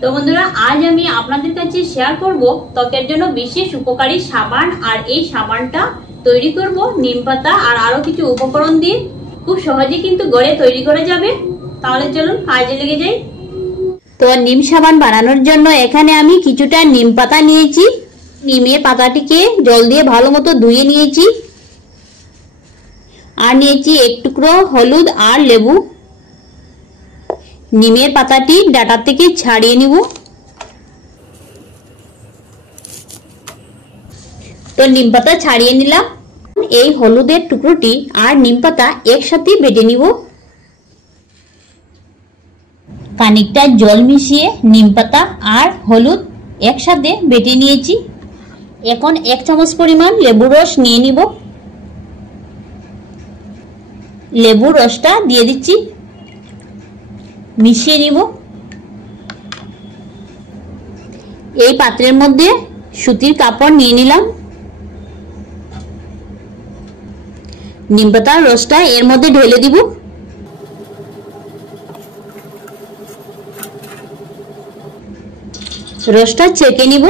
তো বন্ধুরা, আজ আমি আপনাদের কাছে শেয়ার করব ত্বকের জন্য বিশেষ উপকারী সাবান আর এই সাবানটা তৈরি করব, নিম পাতা আর আরও কিছু উপকরণ দিয়ে। খুব সহজে কিন্তু গড়ে তৈরি করা যাবে। তাহলে চলুন কাজে লেগে যাই। তো নিম সাবান বানানোর জন্য এখানে আমি কিছুটা নিম পাতা নিয়েছি। নিমের পাতাটিকে জল দিয়ে ভালো মতো ধুয়ে নিয়েছি। আর নিয়েছি এক টুকরো হলুদ আর লেবু। নিমের পাতাটি ডাটা থেকে ছাড়িয়ে নিব। তো নিম পাতা ছাড়িয়ে নিলাম। এই হলুদের টুকরোটি আর নিম পাতা একসাথে বেটে নিব। খানিকটা জল মিশিয়ে নিম পাতা আর হলুদ একসাথে বেটে নিয়েছি। এখন এক চামচ পরিমাণ লেবুর রস নিয়ে নিব। লেবুর রসটা দিয়ে দিচ্ছি। মিশিয়ে নিব। এই পাত্রের মধ্যে সুতির কাপড় নিয়ে নিলাম। নিম পাতার রসটা এর মধ্যে ঢেলে দিব। রসটা চেকে নিব।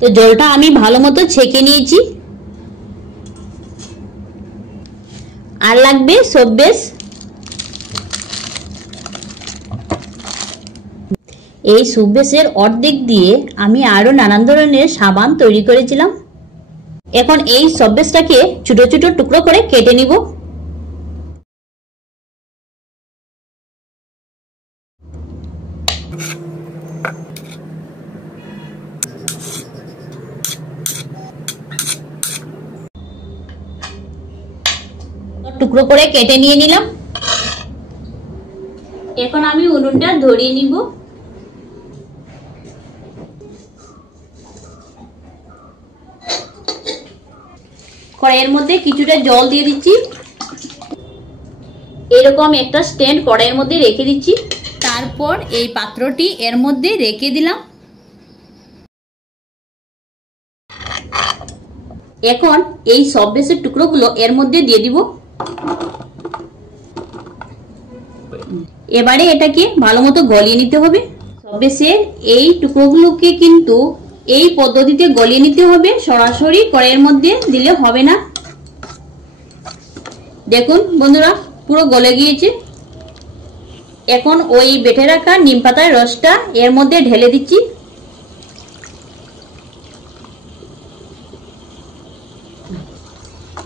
তো জলটা আমি ভালো মতো ছেঁকে নিয়েছি। আর লাগবে সব্বেশ এই সুবেশের অর্ধেক দিয়ে আমি আরও নানান ধরনের সাবান তৈরি করেছিলাম। এখন এই সব্বেশটাকে ছোট ছোট টুকরো করে কেটে নিব। টুকরো করে কেটে নিয়ে নিলাম। এখন আমি উনুনটা ধরিয়ে নিব। কড়াইয়ের মধ্যে কিছুটা জল দিয়ে দিচ্ছি। এরকম একটা স্ট্যান্ড কড়াইয়ের মধ্যে রেখে দিচ্ছি। তারপর এই পাত্রটি এর মধ্যে রেখে দিলাম। এখন এই সব বেসের টুকরোগুলো এর মধ্যে দিয়ে দিব। এবারে এটাকে ভালো মতো গলিয়ে নিতে হবে। সবেসের এই টুকরোগুলোকে কিন্তু এই পদ্ধতিতে গলিয়ে নিতে হবে। সরাসরি কড়াইয়ের মধ্যে দিলে হবে না। দেখুন বন্ধুরা, পুরো গলে গিয়েছে। এখন ওই বেটে রাখা নিম পাতার রসটা এর মধ্যে ঢেলে দিচ্ছি।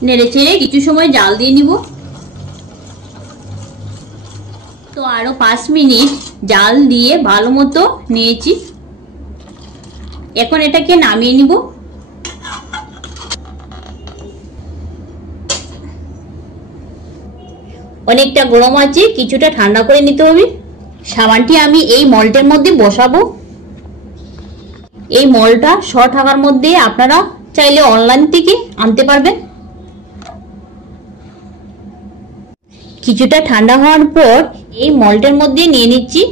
নেড়ে চেড়ে কিছু সময় জাল দিয়ে নিব। তো আরও পাঁচ মিনিট জাল দিয়ে ভালো মতো নিয়েছি। এখন এটাকে নামিয়ে নিব। অনেকটা গরম আছে, কিছুটা ঠান্ডা করে নিতে হবে। সাবানটি আমি এই মলটের মধ্যে বসাবো। এই মলটা শ টাকার মধ্যে আপনারা চাইলে অনলাইন থেকে আনতে পারবেন। কিছুটা ঠান্ডা হওয়ার পর এই মলটের মধ্যে নিয়ে নিচ্ছি।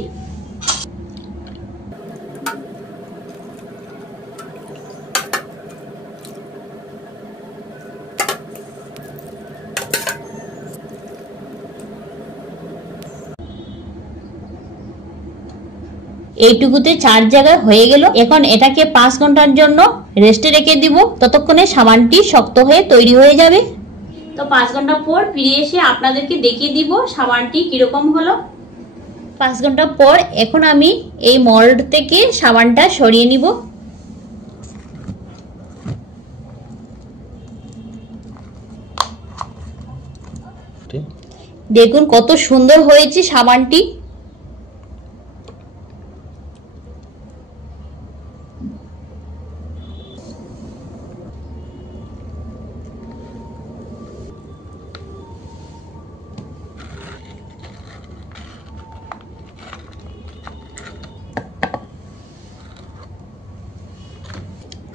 এইটুকুতে চার জায়গায় হয়ে গেল। এখন এটাকে পাঁচ ঘণ্টার জন্য রেস্টে রেখে দিব। ততক্ষণে সাবানটি শক্ত হয়ে তৈরি হয়ে যাবে। তো পাঁচ ঘণ্টা পর ফিরে এসে আপনাদেরকে দেখিয়ে দিব সাবানটি কীরকম হলো। পাঁচ ঘণ্টা পর এখন আমি এই মল্ড থেকে সাবানটা সরিয়ে নিব। দেখুন কত সুন্দর হয়েছে সাবানটি।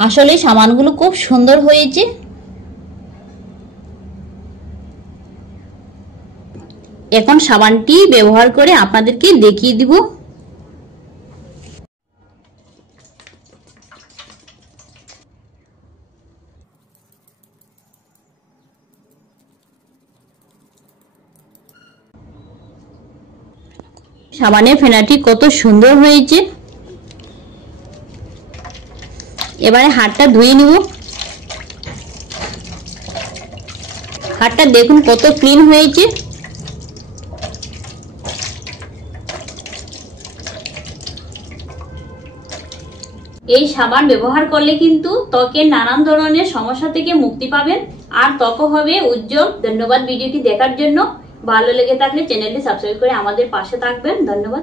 আসলে সামানগুলো খুব সুন্দর হয়েছে। এখন সাবানটি ব্যবহার করে আপনাদেরকে দেখিয়ে দিব। সাবানের ফেনাটি কত সুন্দর হয়েছে। এবারে হাতটা ধুয়ে নিব। হাতটা দেখুন কত ক্লিন হয়েছে। এই সাবান ব্যবহার করলে কিন্তু ত্বকের নানান ধরনের সমস্যা থেকে মুক্তি পাবেন। আর ত্বক হবে উজ্জ্বল। ধন্যবাদ ভিডিওটি দেখার জন্য। ভালো লেগে থাকলে চ্যানেলটি সাবস্ক্রাইব করে আমাদের পাশে থাকবেন। ধন্যবাদ।